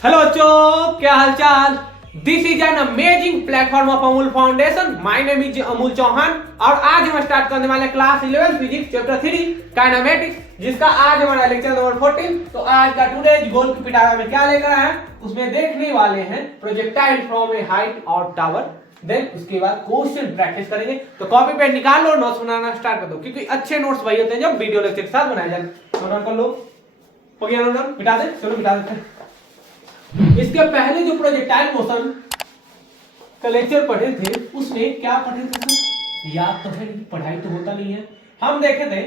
Hello बच्चों, क्या हालचाल। This is an amazing platform of Amul Foundation. My name is Amul Chauhan और आज हम स्टार्ट करने वाले क्लास 11 फिजिक्स चैप्टर 3 काइनेमेटिक्स, जिसका आज हमारा लेक्चर नंबर 14। तो आज का टुडेज गोल की पिटारा में क्या लेकर आए हैं उसमें देखने वाले हैं प्रोजेक्टाइल फ्रॉम ए हाइट और टावर। देन उसके बाद क्वेश्चन प्रैक्टिस करेंगे। तो कॉपी पेन निकाल लो, नोट्स बनाना स्टार्ट कर दो, क्योंकि अच्छे नोट्स वही होते हैं जब वीडियो लेक्चर के साथ बनाए जाते हैं। नोट कर लो, हो गया नोट, मिटा दे, चलो मिटा देते हैं। इसके पहले जो प्रोजेक्टाइल मोशन का लेक्चर पढ़े थे उसमें क्या पढ़े थे सर, याद तो है नहीं, पढ़ाई तो होता नहीं है। हम देखे थे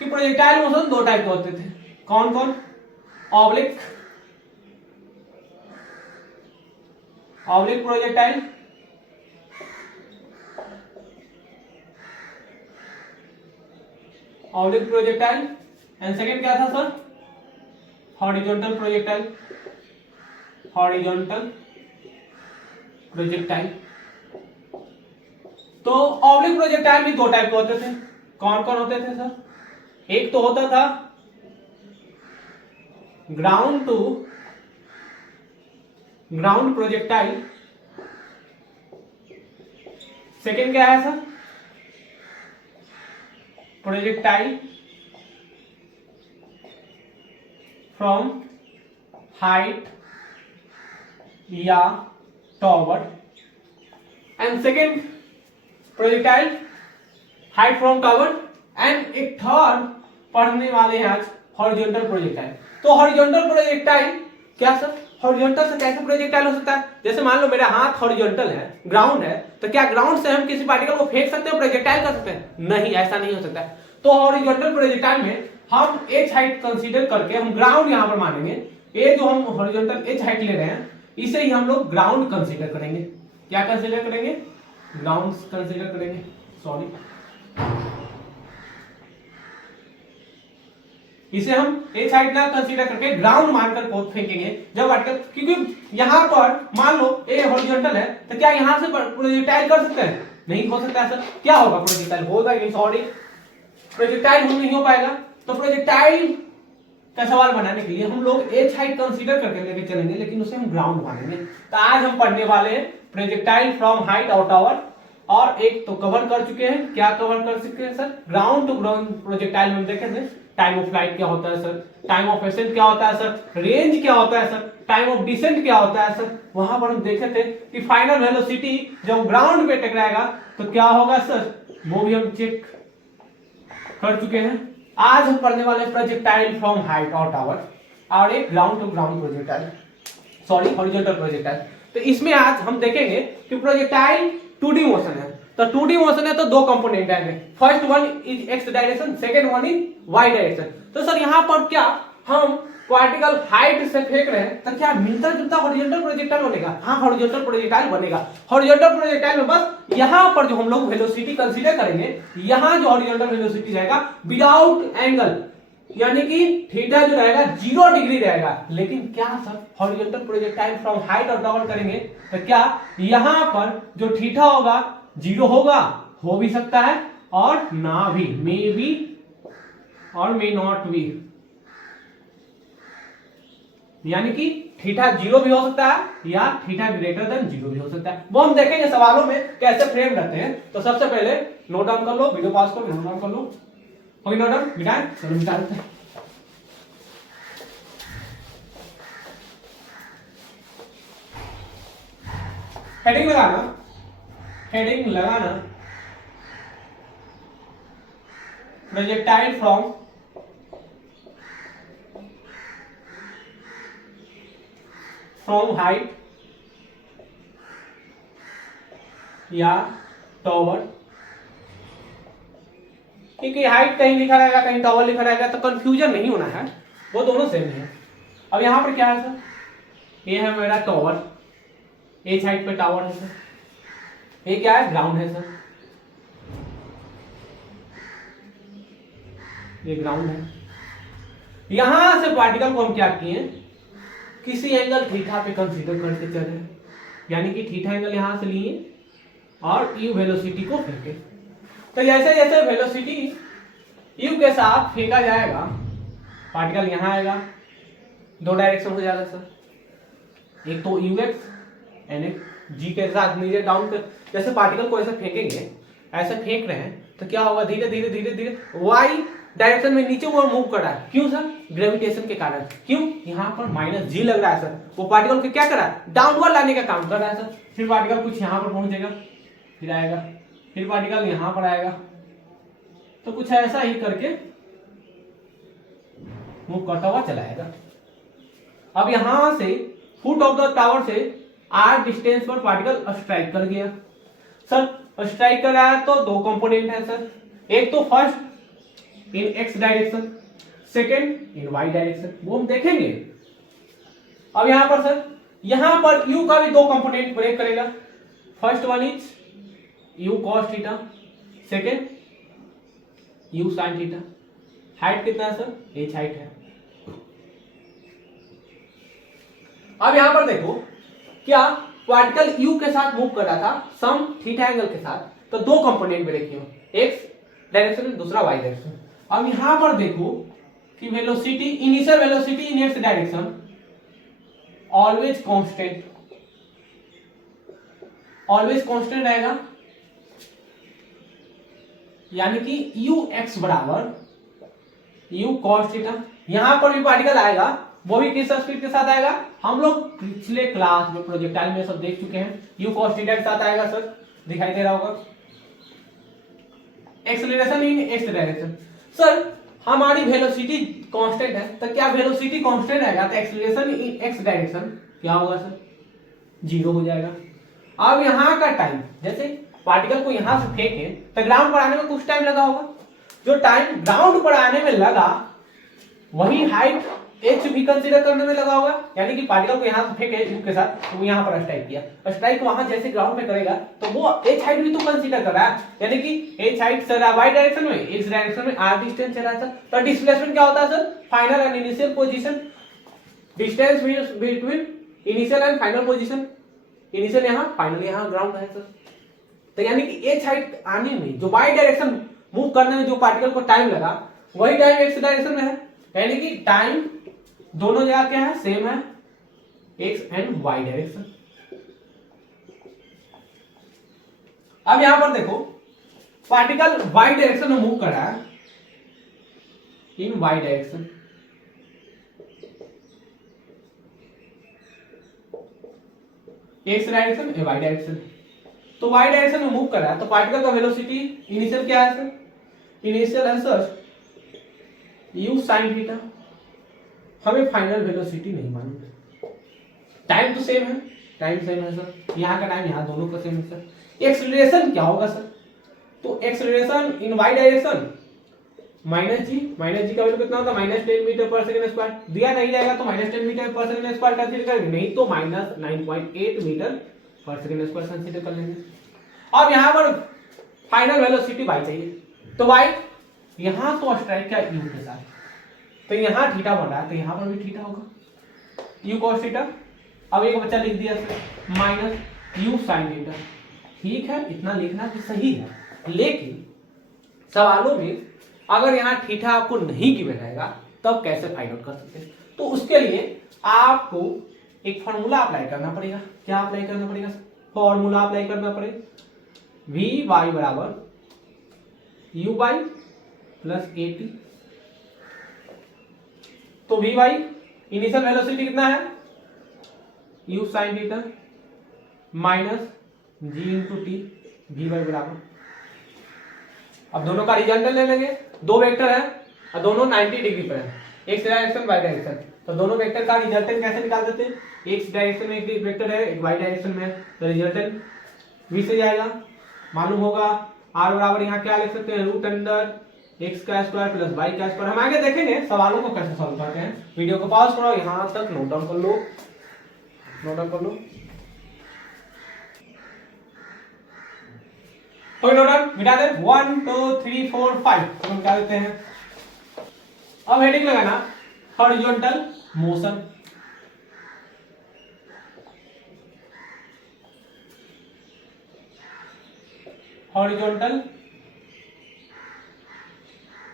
कि प्रोजेक्टाइल मोशन दो टाइप के होते थे। कौन कौन? ऑब्लिक प्रोजेक्टाइल, एंड सेकंड क्या था सर? Horizontal projectile. तो ऑब्लिक प्रोजेक्टाइल भी दो टाइप के होते थे। कौन कौन होते थे सर? एक तो होता था ground to ground projectile. Second क्या है सर? प्रोजेक्टाइल फ्रॉम हाइट या tower. And second projectile height from tower. And एक थर्ड पढ़ने वाले हैं आज, हॉरिजॉन्टल प्रोजेक्टाइल। तो हॉरिजॉन्टल प्रोजेक्टाइल क्या सर? हॉरिजॉन्टल से कैसे प्रोजेक्टाइल हो सकता है? जैसे मान लो मेरा हाथ हॉरिजॉन्टल है, ग्राउंड है, तो क्या ग्राउंड से हम किसी पार्टिकल को फेंक सकते हैं, प्रोजेक्टाइल कर सकते हैं? नहीं, ऐसा नहीं हो सकता है। तो हॉरिजॉन्टल प्रोजेक्टाइल में हम एच हाइट कंसीडर करके हम ग्राउंड यहां पर मानेंगे। ये जो हम हॉरिजॉन्टल एच हाइट ले रहे हैं इसे ही हम लोग ग्राउंड कंसीडर करेंगे। क्या कंसीडर करेंगे? ग्राउंड कंसीडर करेंगे। सॉरी, इसे हम एच हाइट ना कंसीडर करके ग्राउंड मानकर पौध फेंकेंगे जब पार्टिकल, क्योंकि यहां पर मान लो ए हॉरिजॉन्टल है, तो क्या यहां से प्रोजेक्टाइल कर सकते हैं? नहीं हो सकता है सर। क्या होगा? प्रोजेक्टाइल होगा ही नहीं। सॉरी, प्रोजेक्टाइल नहीं हो पाएगा। तो प्रोजेक्टाइल का सवाल बनाने के लिए हम लोग एच हाइट कंसीडर करके लेके चलेंगे, लेकिन उसे हम ग्राउंड मानेंगे। तो आज हम पढ़ने वाले हैं प्रोजेक्टाइल फ्रॉम हाइट और टावर। और एक तो कवर कर चुके हैं। क्या कवर कर चुके हैं sir? Ground to ground projectile में देखे थे टाइम ऑफ फ्लाइट क्या होता है सर, टाइम ऑफ एसेंट क्या होता है सर, रेंज क्या होता है सर, टाइम ऑफ डिसेंट क्या होता है सर। वहां पर हम देखे थे कि फाइनल वेलोसिटी जब ग्राउंड पे टकराएगा तो क्या होगा सर, वो भी हम चेक कर चुके हैं। आज हम पढ़ने वाले प्रोजेक्टाइल फ्रॉम हाइट और टावर और एक ground to ground projectile, sorry horizontal projectile. तो इसमें आज हम देखेंगे कि प्रोजेक्टाइल 2D मोशन है। तो 2D मोशन है तो दो कंपोनेंट आएंगे। First one is X direction, second one is Y direction. तो सर यहां पर क्या हम पार्टिकल हाइट से फेंक रहे हैं तो क्या मिलता जुलता हॉरिजॉन्टल प्रोजेक्टाइल बनेगा? हाँ, हॉरिजॉन्टल प्रोजेक्टाइल बनेगा। हॉरिजॉन्टल प्रोजेक्टाइल में बस यहां पर जो हम लोग वेलोसिटी कंसीडर करेंगे, यहां जो हॉरिजॉन्टल वेलोसिटी रहेगा विदाउट एंगल, यानी कि थीटा जो रहेगा 0 डिग्री रहेगा। लेकिन क्या sir horizontal projectile from height और टावर करेंगे तो क्या यहां पर जो थीटा होगा 0 होगा? हो भी सकता है और ना भी, मे बी और मे नॉट बी, यानी कि थीटा 0 भी हो सकता है या थीटा ग्रेटर देन 0 भी हो सकता है। वो हम देखेंगे सवालों में कैसे फ्रेम रहते हैं। तो सबसे पहले नोट डाउन कर लो, वीडियो पॉज करो, नोट डाउन कर लो। ओके, नोट डाउन मिटाएं, चलो मिटा देते हैं। हेडिंग लगाना, हेडिंग लगाना, प्रोजेक्टाइल फ्रॉम हाइट या टॉवर। क्योंकि हाइट कहीं लिखा रहेगा, कहीं टॉवर लिखा रहेगा, तो कंफ्यूजन नहीं होना है, वो दोनों सेम है। अब यहां पर क्या है सर? ये है मेरा टॉवर, एच हाइट पे टावर है सर। ये क्या है? ग्राउंड है सर, ये ग्राउंड है। यहां से पार्टिकल को हम क्या किए, किसी एंगल थीटा पे कंसीडर करके चले, यानी कि थीटा एंगल यहां से लिए और यू वेलोसिटी को फेंके। तो जैसे जैसे वेलोसिटी यू के साथ फेंका जाएगा, पार्टिकल यहां आएगा, दो डायरेक्शन हो जाएगा सर, एक तो यू एक्स एंड एक जी के साथ नीचे डाउन कर, जैसे पार्टिकल को ऐसे फेंकेंगे, ऐसे फेंक रहे हैं तो क्या होगा, धीरे धीरे धीरे धीरे वाई डायरेक्शन में नीचे वो मूव कर रहा है। क्यों सर? ग्रेविटेशन के कारण। क्यों? यहाँ पर माइनस जी लग रहा है सर, वो पार्टिकल को क्या कर रहा है, डाउनवर्ड लाने का काम कर रहा है सर। फिर पार्टिकल कुछ यहाँ पर पहुंचेगा, फिर आएगा, फिर पार्टिकल यहाँ पर आएगा, तो कुछ ऐसा ही करके मूव करता हुआ चलाएगा। अब यहां से फुट ऑफ द टावर से आर डिस्टेंस पर पार्टिकल स्ट्राइक कर गया। सर स्ट्राइक कर रहा है तो दो कंपोनेंट है सर, एक तो first in x direction, second in Y direction, वो हम देखेंगे। अब यहां पर सर, यहां पर u का भी दो कंपोनेंट ब्रेक करेगा। First one is u cos theta, second u sin theta. Height कितना है सर? h हाइट है। अब यहां पर देखो, क्या पार्टिकल u के साथ मूव कर रहा था सम थीटा एंगल के साथ, तो दो कंपोनेंट ब्रेक किए, x डायरेक्शन में, दूसरा y डायरेक्शन। अब यहां पर देखो कि velocity, initial velocity in x direction always constant, always constant रहेगा, यानी कि u x बराबर u cos थीटा। यहां पर भी पार्टिकल आएगा, वो भी किस स्पीड के साथ आएगा, हम लोग पिछले क्लास में प्रोजेक्टाइल में सब देख चुके हैं, u cos थीटा के साथ आएगा सर, दिखाई दे रहा होगा। Acceleration in x direction, sir हमारी वेलोसिटी कांस्टेंट है, तो क्या वेलोसिटी कांस्टेंट रहेगा तो एक्सेलरेशन इन एक्स डायरेक्शन क्या होगा सर? जीरो हो जाएगा। अब यहाँ का टाइम, जैसे पार्टिकल को यहां से फेंके तो ग्राउंड पर आने में कुछ टाइम लगा होगा, जो टाइम ग्राउंड पर आने में लगा वही हाइट h भी कंसीडर करने में लगा होगा, यानी कि पार्टिकल को यहां से फेंके u के साथ, तो यहां पर स्ट्राइक किया, स्ट्राइक वहां जैसे ग्राउंड पे करेगा तो वो h हाइट भी तो कंसीडर कर रहा है, यानी कि h height sir y direction में, x डायरेक्शन में r डिस्टेंस चला सर, तो डिस्प्लेसमेंट क्या होता है sir? Final and initial position, distance between initial and final position, initial यहां, फाइनल यहां ग्राउंड है सर। तो यानी कि h हाइट आने में, जो y डायरेक्शन मूव करने में जो पार्टिकल को टाइम लगा, वही टाइम x डायरेक्शन में है, यानी कि टाइम दोनों जगह क्या है, सेम है, x एंड y डायरेक्शन। अब यहां पर देखो, पार्टिकल y डायरेक्शन में मूव कर रहा है, इन y direction, x direction y direction, तो y डायरेक्शन में मूव कर रहा है, तो पार्टिकल का वेलोसिटी इनिशियल क्या है सर? इनिशियल है सर u sin थीटा, हमें फाइनल वेलोसिटी नहीं मालूम, टाइम तो सेम है, टाइम सेम है सर, यहाँ का टाइम यहाँ दोनों का सेम है सर। एक्सेलरेशन क्या होगा सर? तो acceleration in y direction minus g का वैल्यू कितना होता है? -10 मीटर पर सेकंड स्क्वायर, दिया नहीं जाएगा तो -10 मीटर पर सेकंड स्क्वायर कंसीडर करेंगे, नहीं तो -9.8 मीटर पर सेकंड स्क्वायर कंसीडर कर लेंगे। अब यहाँ पर फाइनल वेलोसिटी y चाहिए, तो y यहाँ तो स्ट्राइक किया u के साथ, तो यहाँ थीटा बन रहा है, तो यहाँ पर भी थीटा होगा, u cos थीटा। अब एक बच्चा लिख दिया माइनस u sin थीटा, ठीक है, इतना लिखना भी सही है, लेकिन सवालों में अगर यहाँ थीटा आपको नहीं गिवन रहेगा तब कैसे फाइंड आउट कर सकते हैं? तो उसके लिए आपको एक फॉर्मूला अप्लाई करना पड़ेगा। क्या अप्लाई करना पड़ेगा? फॉर्मूला अप्लाई करना पड़ेगा, वी वाई बराबर u Y plus A T. तो वी वाई इनिशियल वेलोसिटी कितना है? u sin theta minus G into T, V Y बराबर, अब दोनों का रिजल्टेंट ले लेंगे, दो वेक्टर है और दोनों 90 डिग्री पर है, एक्स डायरेक्शन वाई डायरेक्शन, तो दोनों वेक्टर का रिजल्टेंट कैसे निकाल देते हैं? एक्स डायरेक्शन में एक वेक्टर है, एक वाई डायरेक्शन में है, तो रिजल्टेंट v से जाएगा, मालूम होगा r बराबर यहाँ क्या लिख सकते हैं, रूट अंडर एक्स का स्क्वायर प्लस वाई का स्क्वायर। हम आगे देखेंगे सवालों को कैसे सॉल्व करते हैं। वीडियो को पॉज करो, यहाँ तक नोट डाउन कर लो, नोट डाउन कर लो, कोई नोट डाउन मिटा दे, 1 2 3 4 5 हम क्या देते हैं। अब हेडिंग लगाना हॉरिजॉन्टल मोशन, हॉरिजॉन्टल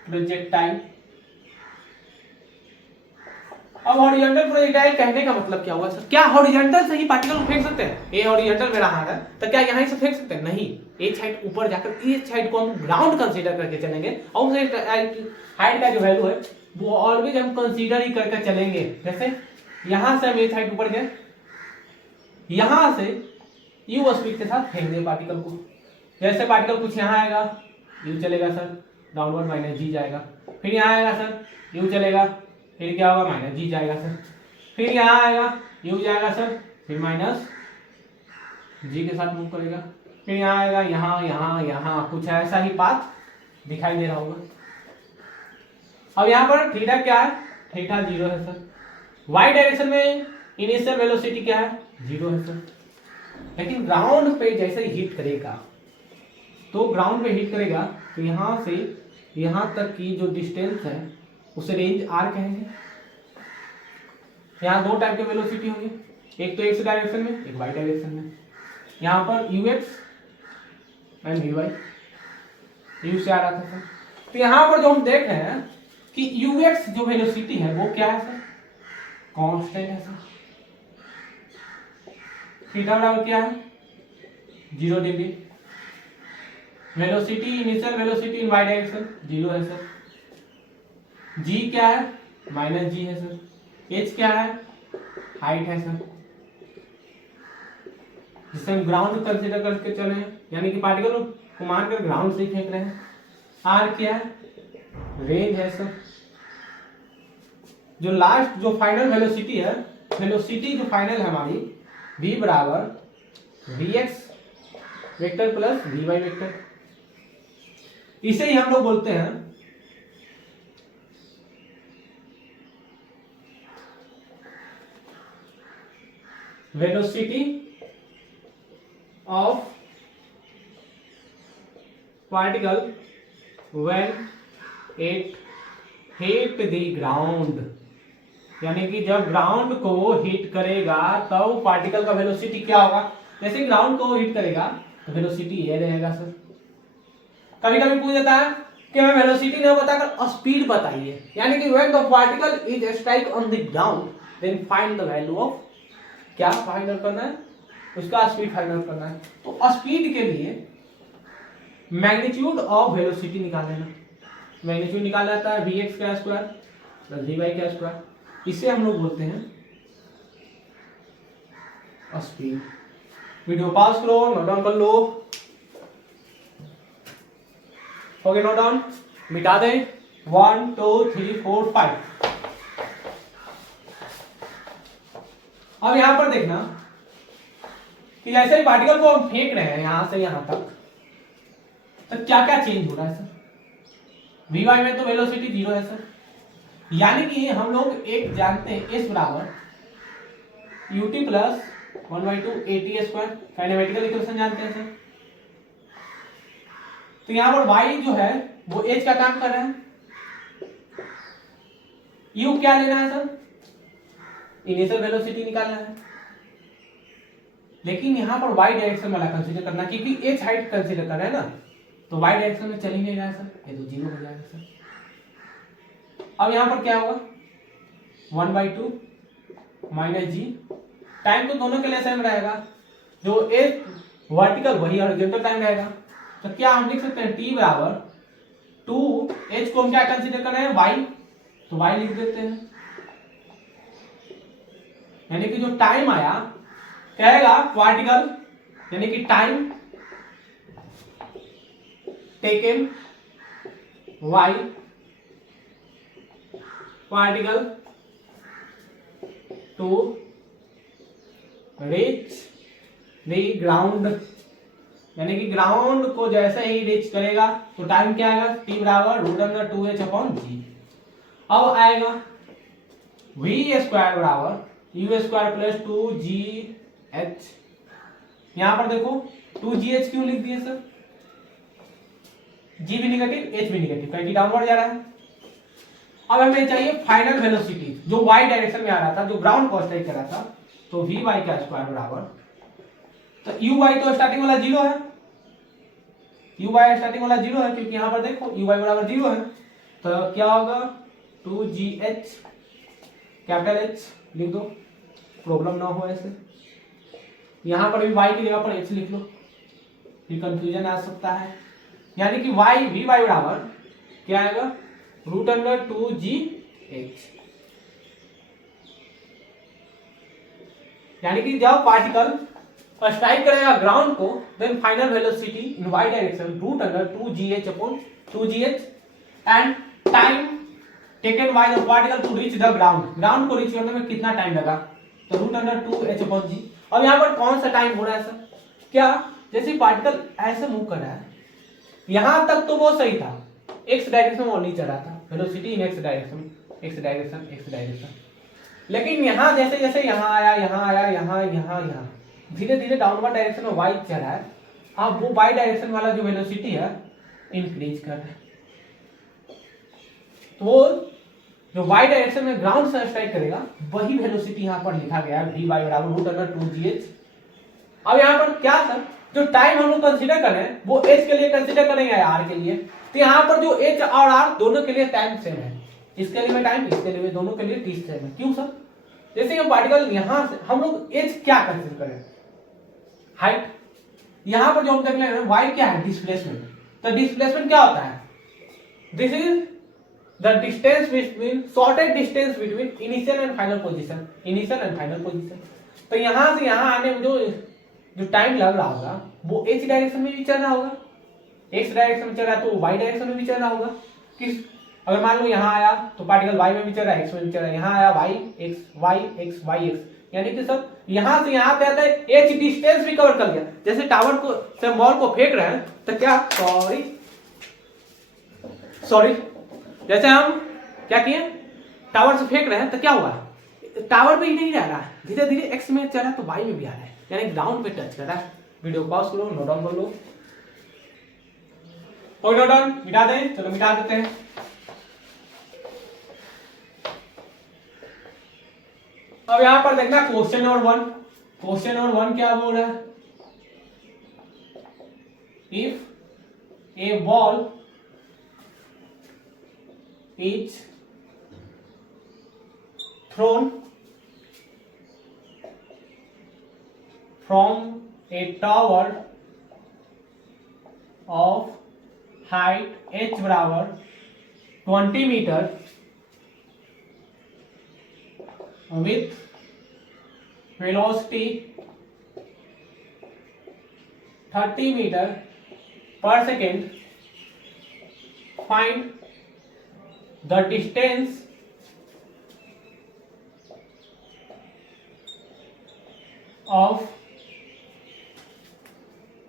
प्रोजेक्टाइल अब हॉरिजॉन्टल प्रोजेक्टाइल कहने का मतलब क्या हुआ सर? क्या हॉरिजॉन्टल से ही पार्टिकल को फेंक सकते हैं? ये हॉरिजॉन्टल मेरा हाथ है, तो क्या यहाँ से फेंक सकते हैं? नहीं, एक साइड ऊपर जाकर इस साइड को हम ग्राउंड कंसीडर करके चलेंगे, और उस हाइट का जो वैल्यू है वो ऑलवेज हम कंसीडर ही करके चलेंगे। जैसे यहाँ से हम ये साइड ऊपर गए, यहाँ से यू स्पीड के साथ फेंक दिए पार्टिकल को। जैसे पार्टिकल कुछ यहाँ आएगा, यू चलेगा सर, डाउनवर्ड माइनस जी जाएगा। फिर यहाँ आएगा सर, यू चलेगा, फिर क्या होगा, माइनस जी जाएगा सर। फिर यहाँ आएगा, यू जाएगा सर, फिर माइनस जी के साथ मूव करेगा। फिर यहाँ आएगा, यहाँ यहाँ यहाँ कुछ ऐसा ही पाथ दिखाई दे रहा होगा। अब यहाँ पर थीटा क्या है? थीटा 0 है सर। वाई डायरेक्शन में इनिशियल वेलोसिटी क्या है? 0 है सर। लेकिन ग्राउंड पे जैसे ही हिट करेगा, तो ग्राउंड पे हिट करेगा तो यहाँ से यहाँ तक की जो डिस्टेंस है उसे रेंज आर कहेंगे। यहाँ दो टाइप के वेलोसिटी होंगे, एक तो एक्स डायरेक्शन में, एक वाई डायरेक्शन में। यहाँ पर U X and V Y, U से आ रहा था सर। तो यहाँ पर जो हम देख रहे हैं कि यू एक्स जो वेलोसिटी है वो क्या है सर? कांस्टेंट है सर। थीटा बराबर क्या है? 0 degree. Velocity, initial velocity in Y direction 0 है सर। जी क्या है? माइनस जी है सर। एच क्या है? हाइट है सर, जिसे हम ग्राउंड कंसीडर करके चले हैं, यानी कि पार्टिकल को मानकर ग्राउंड से ही फेंक रहे हैं। आर क्या है? रेंज है सर। जो लास्ट जो फाइनल वेलोसिटी है, वेलोसिटी जो फाइनल है हमारी, v बराबर V X vector plus V Y vector, इसे ही हम लोग बोलते हैं velocity of particle when it hit the ground, यानी कि जब ग्राउंड को हिट करेगा तब तो पार्टिकल का वेलोसिटी क्या होगा? जैसे ग्राउंड को हिट करेगा तो वेलोसिटी ये रहेगा सर। कभी कभी पूछ देता है कि हमें वेलोसिटी नहीं बताकर स्पीड बताइए, यानी कि when the particle is strike on the ground then find the value of, क्या फाइंड करना है? उसका स्पीड फाइंड करना है। तो स्पीड के लिए मैग्नीट्यूड ऑफ वेलोसिटी निकाल लेना। मैग्नीट्यूड निकाला जाता है वी एक्स का स्क्वायर प्लस वी वाई का स्क्वायर, इसे हम लोग बोलते हैं स्पीड। वीडियो पास करो, नोट डाउन कर लो। हो गया नोट डाउन? मिटा दें। 1 2 3 4 5। अब यहां पर देखना कि जैसे ही पार्टिकल को हम फेंक रहे हैं यहां से यहां तक, तो क्या क्या चेंज हो रहा है सर? वी वाई में तो वेलोसिटी 0 है सर, यानी कि हम लोग एक जानते हैं एस बराबर UT plus 1/2 AT square, kinematical equation जानते हैं सर। तो यहां पर y जो है वो h का काम कर रहा है, u क्या लेना है सर? इनिशियल वेलोसिटी निकालना है। लेकिन यहां पर y डायरेक्शन वाला कंसीडर करना, क्योंकि h हाइट कंसीडर कर रहे हैं ना, तो y डायरेक्शन में चल ही नहीं रहा है सर, ये तो 0 हो जाएगा सर। अब यहां पर क्या होगा? 1/2 माइनस जी, टाइम तो दोनों के लिए सेम रहेगा, जो एक वर्टिकल वही हॉरिजॉन्टल टाइम रहेगा। तो क्या हम लिख सकते हैं t बराबर 2h को हम क्या कंसीडर कर रहे हैं? y, तो y लिख देते हैं। यानी कि जो टाइम आया कहेगा पार्टिकल, यानी कि time taken y particle to reach the ground, यानी कि ग्राउंड को जैसे ही रीच करेगा तो टाइम क्या आएगा? t बराबर √2h/g। अब आएगा v स्क्वायर बराबर u स्क्वायर प्लस 2gh। यहां पर देखो 2gh क्यों लिख दिए सर? g भी निगेटिव, h भी निगेटिव, क्योंकि डाउनवर्ड जा रहा है। अब हमें चाहिए फाइनल वेलोसिटी जो y डायरेक्शन में आ रहा था, जो ग्राउंड को स्ट्राइक कर रहा था, तो वी वाई का स्क्वायर बराबर, तो यू वाई तो स्टार्टिंग वाला 0 है, यू वाई स्टार्टिंग वाला 0 है, क्योंकि यहां पर देखो यू वाई बराबर 0 है, तो क्या होगा? 2gh कैपिटल एच लिख दो, प्रॉब्लम ना हो ऐसे। यहां पर भी y की जगह पर h लिख लो, फिर कंफ्यूजन आ सकता है। यानी कि y वी वाई बराबर क्या आएगा, √2gh। यानी कि जब पार्टिकल स्ट्राइक करेगा ग्राउंड को, then final velocity in Y direction √2gh and time taken by the particle to reach the ground, ground को रीच करने में कितना टाइम लगा, तो √2h/g। अब यहाँ पर कौन सा टाइम हो रहा है सर, क्या जैसे पार्टिकल ऐसे मूव कर रहा है, यहां तक तो वो सही था, एक्स डायरेक्शन में नहीं चल रहा था, velocity in x direction, x direction, x direction. लेकिन यहां जैसे जैसे यहां आया, यहां आया, यहां यहां यहां, धीरे धीरे डाउनवर्ड डायरेक्शन में वाई चल रहा है। अब वो वाई डायरेक्शन वाला जो वेलोसिटी है इंक्रीज कर रहा है, तो जो वाई डायरेक्शन में ग्राउंड से स्ट्राइक करेगा वही वेलोसिटी यहां पर लिखा गया है, वी वाई बराबर √2gh। अब यहां पर क्या सर, जो टाइम हम लोग कंसीडर कर रहे हैं वो एच के लिए कंसीडर करेंगे या आर के लिए, तो यहाँ पर जो एच और आर दोनों के लिए टाइम सेम है, इसके लिए टाइम, इसके लिए दोनों के लिए टी सेम है। क्यों सर, जैसे ये पार्टिकल यहां से हम लोग एच क्या कंसीडर करें, हाइट। यहां पर जो हम देख रहे हैं वाई क्या है, डिस्प्लेसमेंट। तो डिस्प्लेसमेंट क्या होता है, this is the distance between, shortest distance between initial and final position, initial and final position. तो यहां से यहां आने में जो टाइम लग रहा होगा वो एच डायरेक्शन में भी चल रहा होगा, एक्स डायरेक्शन में चल रहा है तो वाई डायरेक्शन में भी चल रहा होगा। किस, अगर मान लो यहां आया तो पार्टिकल वाई में भी चल रहा है, एक्स में भी चल रहा है, यहां आया Y X Y X Y X, यानी कि सब यहां से यहां पे आता है, एच डिस्टेंस भी कवर कर लिया। जैसे टावर को से बॉल को फेंक रहे हैं तो क्या, सॉरी जैसे हम क्या किए, टावर से फेंक रहे हैं तो क्या हुआ, टावर पे ही नहीं रह रहा है, धीरे धीरे एक्स में चल रहा है तो वाई में भी आ रहा है, यानी ग्राउंड पे टच कर रहा है। वीडियो पॉज करो, नोट डाउन कर लो। कोई नोट डाउन मिटा दें, चलो मिटा देते हैं। अब यहां पर देखना क्वेश्चन नंबर 1, क्वेश्चन नंबर 1 क्या बोल रहा है, if A ball is throne from a tower of height h बराबर 20 metre with velocity 30 metre per second, find the distance of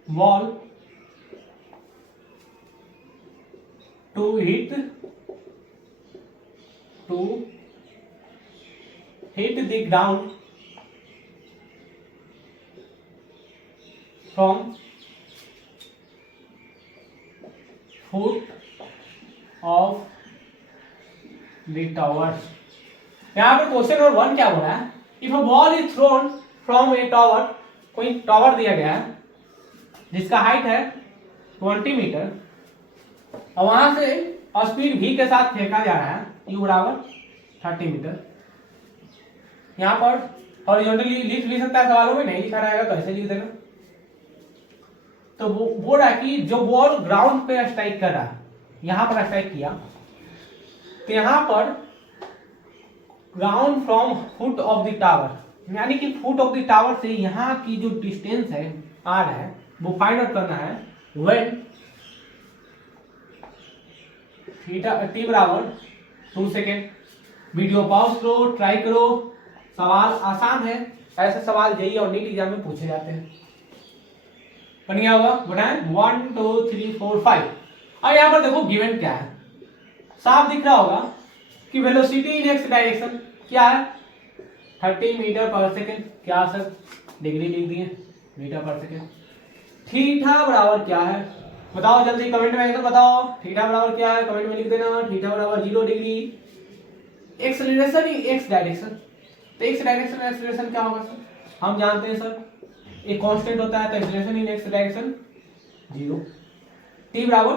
ball to hit the ground from foot of the tower। यहाँ पे question number 1 क्या बोल रहा है, if a ball is throne from A tower, कोई tower दिया गया है जिसका हाइट है 20 मीटर और वहां से स्पीड v के साथ फेंका जा रहा है, u बराबर 30 मीटर। यहां पर हॉरिजॉन्टली लिख भी सकता है, सवालों में नहीं लिखा रहेगा तो ऐसे लिख देना। तो वो बोल रहा है कि जो बॉल ग्राउंड पे स्ट्राइक कर रहा है, यहां पर स्ट्राइक किया तो यहां पर ground from foot of the tower, यानी कि फुट ऑफ द टावर से यहां की जो डिस्टेंस है आर है वो फाइंड आउट करना है, व्हेन थीटा टी बराबर 2 सेकेंड। वीडियो पॉज करो, ट्राई करो, सवाल आसान है, ऐसे सवाल जेईई और नीट एग्जाम में पूछे जाते हैं। बन गया होगा, बनाए 1 2 3 4 5। अब यहां पर देखो गिवन क्या है, साफ दिख रहा होगा कि वेलोसिटी इन एक्स डायरेक्शन क्या है 30 मीटर पर सेकेंड, क्या सर डिग्री लिख दिए मीटर पर सेकेंड। थीटा बराबर क्या है बताओ जल्दी कमेंट में आकर बताओ, थीटा बराबर क्या है कमेंट में लिख देना, थीटा बराबर 0 degree. Acceleration in x direction, तो एक्स डायरेक्शन में एक्सेलरेशन क्या होगा सर, हम जानते हैं सर एक कांस्टेंट होता है, तो एक्सेलरेशन इन एक्स डायरेक्शन 0, टी बराबर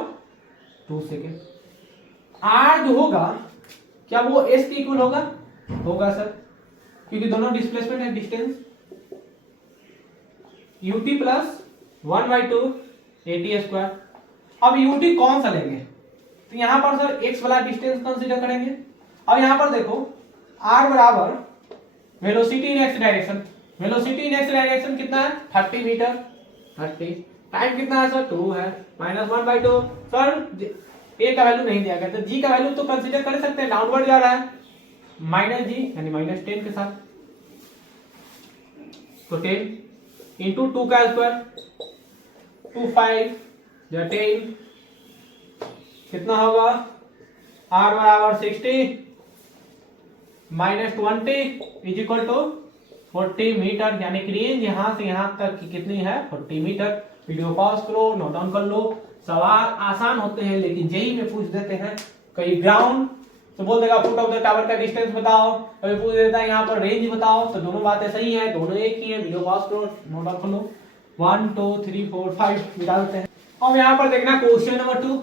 2 सेकेंड। आर जो होगा क्या वो एस के इक्वल होगा, होगा सर, क्योंकि दोनों डिस्प्लेसमेंट है distance. ut plus 1/2 at square. अब ut कौन सा लेंगे, तो यहां पर सर x वाला डिस्टेंस कंसीडर करेंगे। अब यहां पर देखो r बराबर वेलोसिटी इन x डायरेक्शन, वेलोसिटी इन x डायरेक्शन कितना है 30 मीटर, 30। टाइम कितना है सर 2 है, माइनस 1/2। सर a का वैल्यू नहीं दिया गया, तो g का वैल्यू तो कंसीडर कर सकते हैं, डाउनवर्ड जा रहा है, माइनस जी यानी -10 के साथ। तो 10 इंटू 2 का स्क्वायर 2 5 या 10 कितना होगा, r बराबर 60 -20 इज इक्वल टू 40 मीटर, यानी कि रेंज यहां से यहां तक की कितनी है 40 मीटर। वीडियो पॉज करो, नोट डाउन कर लो। सवाल आसान होते हैं लेकिन जेई में पूछ देते हैं, कहीं ग्राउंड तो बोल देगा फुट ऑफ द टावर का डिस्टेंस बताओ, कभी पूछ देता है यहाँ पर रेंज बताओ, तो दोनों बातें सही है, दोनों एक ही है। वीडियो पॉज करो, नोट डाउन कर लो। 1 2 3 4 5 मिटा देते हैं। अब यहाँ पर देखना क्वेश्चन नंबर 2।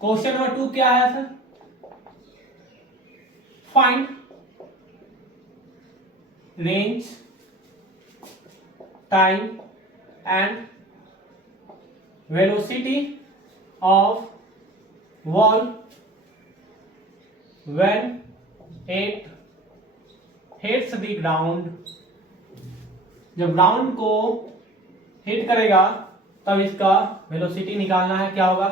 क्वेश्चन नंबर 2 क्या है sir, find range time and velocity of wall when it hits the ground। जब ग्राउंड को हिट करेगा तब इसका वेलोसिटी निकालना है। क्या होगा,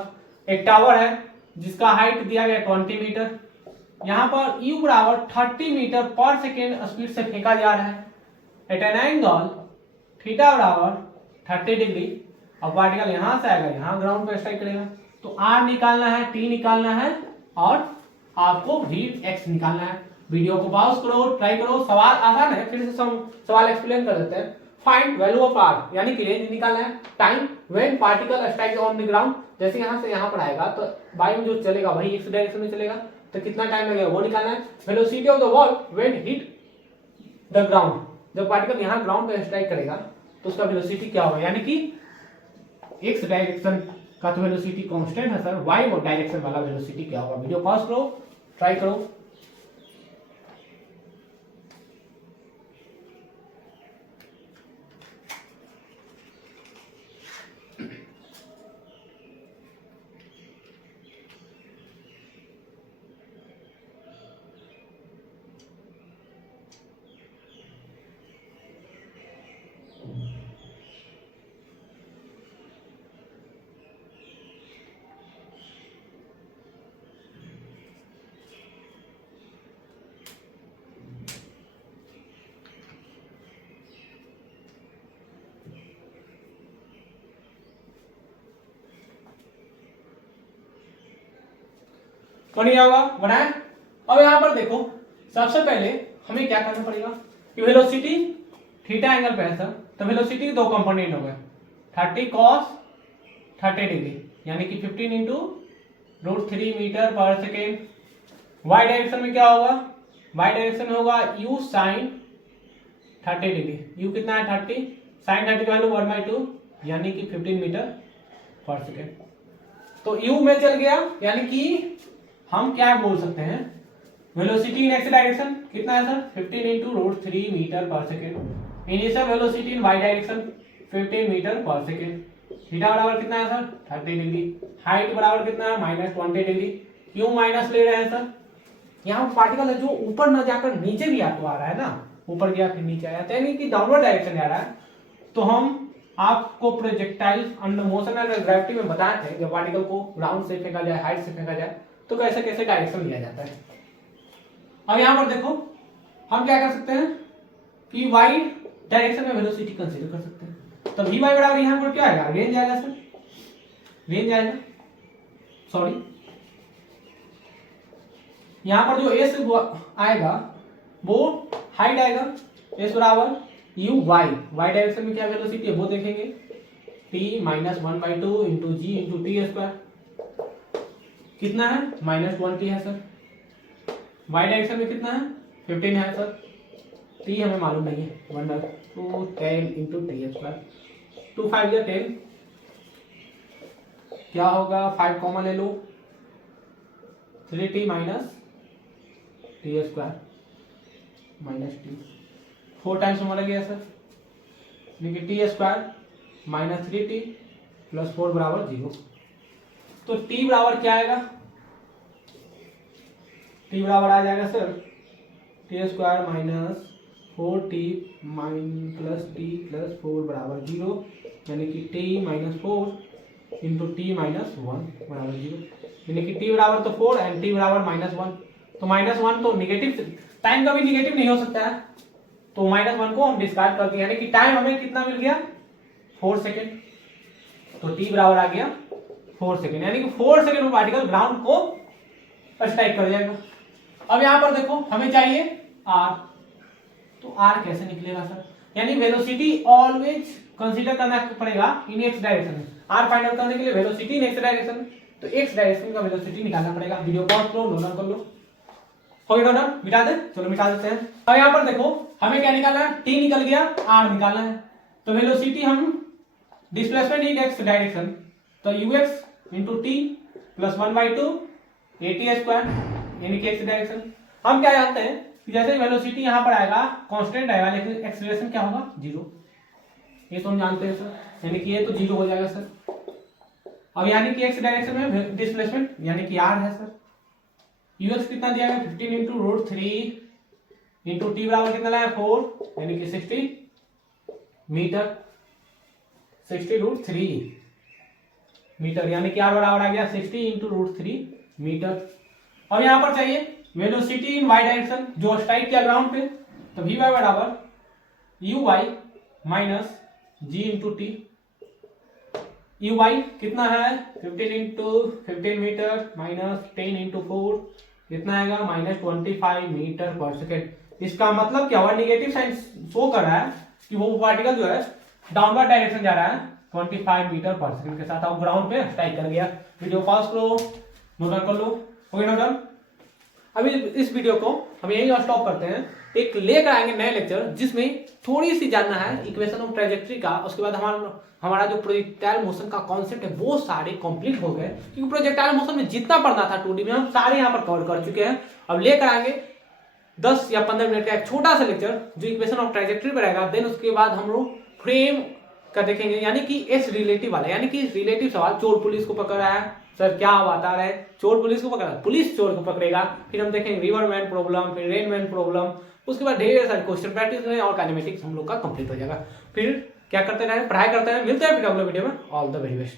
एक टावर है जिसका हाइट दिया गया 20 मीटर, यहां पर u बराबर 30 मीटर पर सेकेंड स्पीड से फेंका जा रहा है एट एन एंगल थीटा बराबर 30 डिग्री। अब पार्टिकल यहां से आएगा, यहां ग्राउंड पे स्ट्राइक करेगा, तो r निकालना है, t निकालना है और आपको रीड x निकालना है। वीडियो को पॉज करो, ट्राई करो, सवाल आसान है, फिर से सवाल एक्सप्लेन कर देते हैं। फाइंड वैल्यू ऑफ r यानी कि रेंज निकालना है, time when particle strike on the ground, जैसे यहां से यहां पर आएगा तो बाई में जो चलेगा वही x डायरेक्शन में चलेगा, तो कितना टाइम लगेगा वो निकालना है। Velocity of the ball when hit the ground, जब पार्टिकल यहां ग्राउंड पे स्ट्राइक करेगा तो उसका वेलोसिटी क्या होगा, यानी कि एक्स डायरेक्शन का तो वेलोसिटी कांस्टेंट है सर, वाई डायरेक्शन वाला वेलोसिटी क्या होगा। वीडियो पॉज करो, ट्राई करो। बढ़िया होगा, बनाए। अब यहां पर देखो सबसे पहले हमें क्या करना पड़ेगा कि वेलोसिटी थीटा एंगल पे है सर, तो वेलोसिटी दो कंपोनेंट हो गए, 30 cos 30 डिग्री यानी कि 15 into √3 metre per second. Y direction में क्या होगा, वाई डायरेक्शन में होगा u sin 30 डिग्री। u कितना है 30, sin 30 का वैल्यू 1/2 यानी कि 15 मीटर पर सेकेंड। तो u में चल गया, यानी कि हम क्या बोल सकते हैं, वेलोसिटी इन एक्स डायरेक्शन कितना है sir 15 into √3 metre per second. Initial velocity in Y direction 15 metre per second. Theta बराबर कितना है सर 30 डिग्री। हाइट बराबर कितना है -20 डिग्री। क्यों माइनस ले रहे हैं सर, यहाँ पार्टिकल है जो ऊपर न जाकर नीचे भी आ रहा है ना, ऊपर गया फिर नीचे आया, यानी कि डाउनवर्ड डायरेक्शन जा रहा है। तो हम आपको projectile under motion and gravity में बताए थे, जब पार्टिकल को ग्राउंड से फेंका जाए, हाइट से फेंका जाए, तो कैसे कैसे डायरेक्शन लिया जाता है। अब यहां पर देखो हम क्या कर सकते हैं कि y डायरेक्शन में वेलोसिटी कंसीडर कर सकते हैं, तो vy बराबर यहां पर क्या आएगा, रेंज आएगा सर, रेंज आएगा, सॉरी यहां पर जो s आएगा वो हाइट आएगा, s बराबर u y, y डायरेक्शन में क्या वेलोसिटी है वो देखेंगे, t -1/2 इंटू जी इंटू टी स्क्वायर कितना है -20 है सर। वाई डायरेक्शन में कितना है 15 है सर, टी हमें मालूम नहीं है, 1/2 10 इंटू टी स्क्वायर, 2 5 या 10 क्या होगा, 5 कॉमन ले लो, 3t minus T square minus T, 4 times में गया सर, यानी T square minus 3t plus 4 बराबर 0। तो टी बराबर क्या आएगा, टी बराबर आ जाएगा sir T square minus 4t plus T plus 4 बराबर 0, यानी कि T minus 4 into T minus 1 बराबर 0, यानी कि टी बराबर तो 4 एंड टी बराबर -1। तो -1 तो निगेटिव, टाइम कभी निगेटिव नहीं हो सकता है, तो -1 को हम डिस्कार्ड करते हैं, यानी कि टाइम हमें कितना मिल गया 4 सेकेंड। तो टी बराबर आ गया 4 सेकेंड, यानी कि 4 सेकेंड में पार्टिकल ग्राउंड को स्ट्राइक कर जाएगा। अब यहां पर देखो हमें चाहिए r, तो r कैसे निकलेगा सर, यानी वेलोसिटी ऑलवेज कंसीडर करना पड़ेगा in x direction. r find out करने के लिए वेलोसिटी इन एक्स डायरेक्शन, तो एक्स डायरेक्शन का वेलोसिटी निकालना पड़ेगा। वीडियो पॉज करो, नोट डाउन कर लो। हो गया नोट, मिटा दे, चलो मिटा देते हैं। अब यहाँ पर देखो हमें क्या निकालना है, t निकल गया, r निकालना है। तो वेलोसिटी हम डिस्प्लेसमेंट इन एक्स डायरेक्शन, तो ux into T plus 1/2 at square, यानी कि एक्स डायरेक्शन। हम क्या जानते हैं कि जैसे वेलोसिटी यहाँ पर आएगा कांस्टेंट आएगा, लेकिन एक्सेलरेशन क्या होगा 0, ये तो हम जानते हैं सर, यानी कि ये तो 0 हो जाएगा सर। अब यानी कि एक्स डायरेक्शन में डिस्प्लेसमेंट यानी कि r है सर, ux कितना दिया है 15 इंटू रूट 3 इंटू टी बराबर कितना लाया 4, यानी कि 60 मीटर, 60 रूट 3 मीटर, यानी कि r बराबर आ गया 60 इंटू रूट 3 मीटर। अब यहां पर चाहिए वेलोसिटी इन y डायरेक्शन, जो स्ट्राइक किया ग्राउंड पे, तो vy बराबर uy minus g into T. uy कितना है 15 इंटू 15 मीटर माइनस 10 इंटू 4 कितना आएगा -25 मीटर पर सेकेंड। इसका मतलब क्या हुआ, निगेटिव साइन शो कर रहा है कि वो पार्टिकल जो है डाउनवर्ड डायरेक्शन जा रहा है 25 मीटर पर सेकेंड के साथ, अब ग्राउंड पे स्ट्राइक कर गया। वीडियो पॉज करो, नोट डाउन कर लो। हो गया नोट डाउन। अभी इस वीडियो को हम यही स्टॉप करते हैं, एक लेकर आएंगे नए लेक्चर जिसमें थोड़ी सी जानना है इक्वेशन ऑफ ट्रेजेक्टरी का, उसके बाद हमारा जो प्रोजेक्टाइल मोशन का कॉन्सेप्ट है वो सारे कंप्लीट हो गए, क्योंकि प्रोजेक्टाइल मोशन में जितना पढ़ना था 2D में हम सारे यहाँ पर कवर कर चुके हैं। अब लेकर आएंगे 10 या 15 मिनट का एक छोटा सा लेक्चर जो इक्वेशन ऑफ ट्रेजेक्टरी पर रहेगा। देन उसके बाद हम लोग फ्रेम का देखेंगे, यानी कि एस रिलेटिव वाला, यानी कि रिलेटिव सवाल, चोर पुलिस को पकड़ रहा है सर, क्या बता रहे हैं, चोर पुलिस को पकड़ा, पुलिस चोर को पकड़ेगा, फिर हम देखेंगे रिवर मैन प्रॉब्लम, फिर रेन मैन प्रॉब्लम, उसके बाद ढेर सारे क्वेश्चन प्रैक्टिस में और काइनेमेटिक्स हम लोग का कंप्लीट हो जाएगा। फिर क्या करते रहे, पढ़ाई करते हैं, मिलते हैं फिर अगले वीडियो में। All the very best.